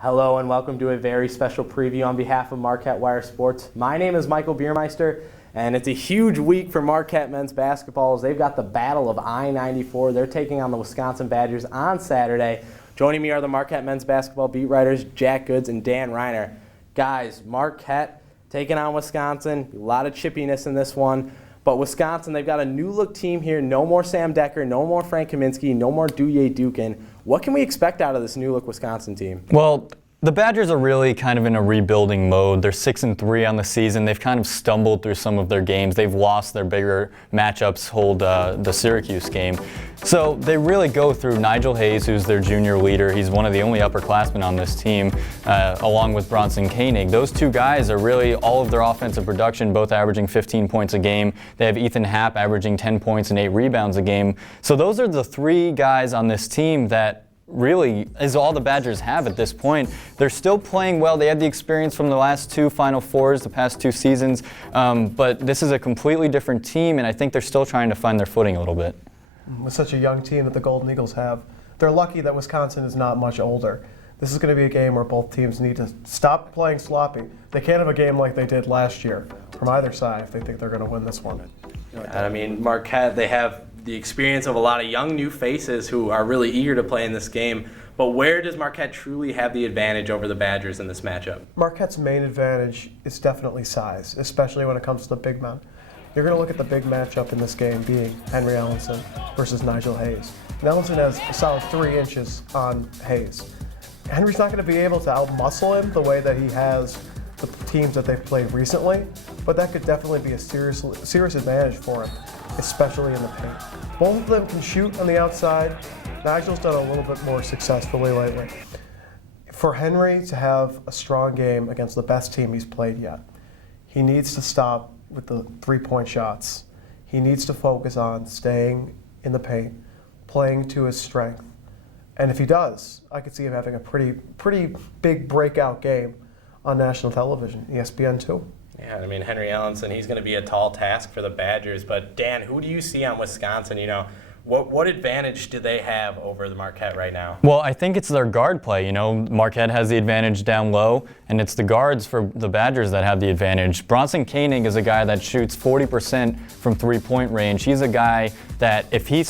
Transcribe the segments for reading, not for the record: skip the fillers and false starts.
Hello and welcome to a very special preview on behalf of Marquette Wire Sports. My name is Michael Beiermeister, and it's a huge week for Marquette men's basketball as they've got the Battle of I-94. They're taking on the Wisconsin Badgers on Saturday. Joining me are the Marquette men's basketball beat writers Jack Goods and Dan Reiner. Guys, Marquette taking on Wisconsin. A lot of chippiness in this one. But Wisconsin, they've got a new-look team here. No more Sam Decker, no more Frank Kaminsky, no more Douye Dukin. What can we expect out of this new-look Wisconsin team? Well, the Badgers are really kind of in a rebuilding mode. They're 6-3 on the season. They've kind of stumbled through some of their games. They've lost their bigger matchups, hold the Syracuse game. So they really go through Nigel Hayes, who's their junior leader. He's one of the only upperclassmen on this team, along with Bronson Koenig. Those two guys are really all of their offensive production, both averaging 15 points a game. They have Ethan Happ averaging 10 points and 8 rebounds a game. So those are the three guys on this team that really is all the Badgers have at this point. They're still playing well. They had the experience from the last two Final Fours, the past two seasons, but this is a completely different team, and I think they're still trying to find their footing a little bit. With such a young team that the Golden Eagles have, they're lucky that Wisconsin is not much older. This is going to be a game where both teams need to stop playing sloppy. They can't have a game like they did last year from either side if they think they're going to win this one. And I mean, Marquette, they have the experience of a lot of young new faces who are really eager to play in this game. But where does Marquette truly have the advantage over the Badgers in this matchup? Marquette's main advantage is definitely size, especially when it comes to the big men. You're going to look at the big matchup in this game being Henry Ellenson versus Nigel Hayes. And Ellenson has a solid 3 inches on Hayes. Henry's not going to be able to outmuscle him the way that he has the teams that they've played recently, but that could definitely be a serious advantage for him, especially in the paint. Both of them can shoot on the outside. Nigel's done a little bit more successfully lately. For Henry to have a strong game against the best team he's played yet, he needs to stop with the three-point shots. He needs to focus on staying in the paint, playing to his strength. And if he does, I could see him having a pretty big breakout game on national television, ESPN2. Yeah, I mean, Henry Ellenson, he's going to be a tall task for the Badgers. But, Dan, who do you see on Wisconsin? You know, what advantage do they have over the Marquette right now? Well, I think it's their guard play. You know, Marquette has the advantage down low, and it's the guards for the Badgers that have the advantage. Bronson Koenig is a guy that shoots 40% from three-point range. He's a guy that if he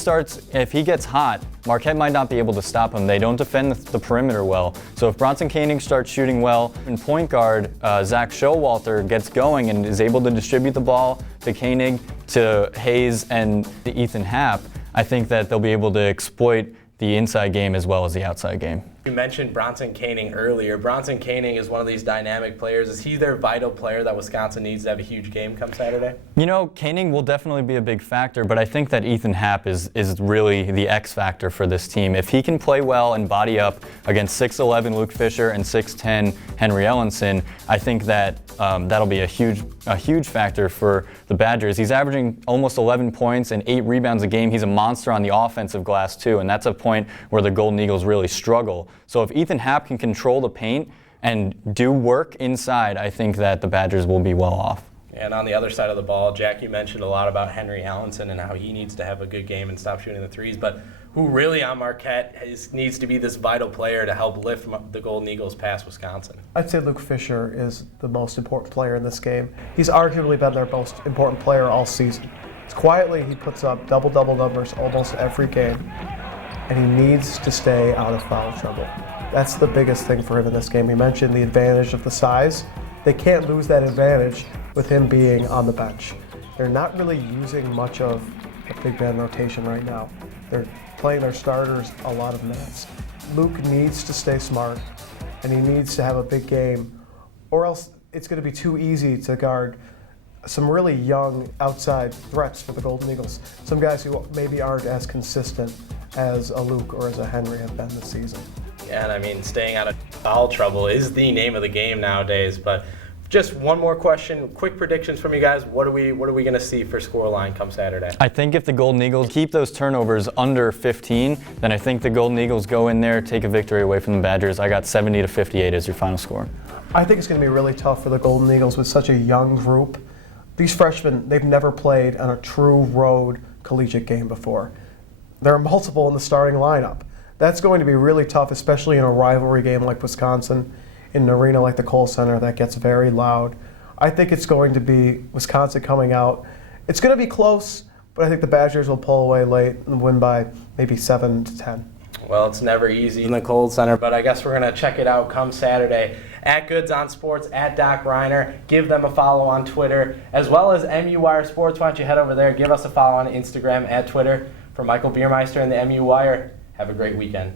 gets hot, Marquette might not be able to stop him. They don't defend the perimeter well. So if Bronson Koenig starts shooting well, and point guard Zach Showalter gets going and is able to distribute the ball to Koenig, to Hayes, and to Ethan Happ, I think that they'll be able to exploit the inside game as well as the outside game. You mentioned Bronson Koenig earlier. Bronson Koenig is one of these dynamic players. Is he their vital player that Wisconsin needs to have a huge game come Saturday? You know, Koenig will definitely be a big factor, but I think that Ethan Happ is really the X factor for this team. If he can play well and body up against 6'11" Luke Fisher and 6'10" Henry Ellenson, I think that that'll be a huge factor for the Badgers. He's averaging almost 11 points and 8 rebounds a game. He's a monster on the offensive glass too, and that's a point where the Golden Eagles really struggle. So if Ethan Happ can control the paint and do work inside, I think that the Badgers will be well off. And on the other side of the ball, Jack, you mentioned a lot about Henry Ellenson and how he needs to have a good game and stop shooting the threes, but who really on Marquette needs to be this vital player to help lift the Golden Eagles past Wisconsin? I'd say Luke Fisher is the most important player in this game. He's arguably been their most important player all season. Quietly, he puts up double-double numbers almost every game, and he needs to stay out of foul trouble. That's the biggest thing for him in this game. He mentioned the advantage of the size. They can't lose that advantage with him being on the bench. They're not really using much of a big man rotation right now. They're playing their starters a lot of minutes. Luke needs to stay smart, and he needs to have a big game, or else it's going to be too easy to guard some really young outside threats for the Golden Eagles. Some guys who maybe aren't as consistent as a Luke or as a Henry have been this season. Yeah, and I mean, staying out of foul trouble is the name of the game nowadays. But just one more question, quick predictions from you guys. What are we going to see for scoreline come Saturday? I think if the Golden Eagles keep those turnovers under 15, then I think the Golden Eagles go in there, take a victory away from the Badgers. I got 70-58 as your final score. I think it's going to be really tough for the Golden Eagles with such a young group. These freshmen, they've never played on a true road collegiate game before. There are multiple in the starting lineup. That's going to be really tough, especially in a rivalry game like Wisconsin, in an arena like the Kohl Center that gets very loud. I think it's going to be Wisconsin coming out. It's going to be close, but I think the Badgers will pull away late and win by maybe 7-10. Well, it's never easy in the Kohl Center, but I guess we're going to check it out come Saturday. At Goods on Sports, at Doc Reiner. Give them a follow on Twitter, as well as MU Wire Sports. Why don't you head over there, give us a follow on Instagram, at Twitter. For Michael Beiermeister and the MU Wire, have a great weekend.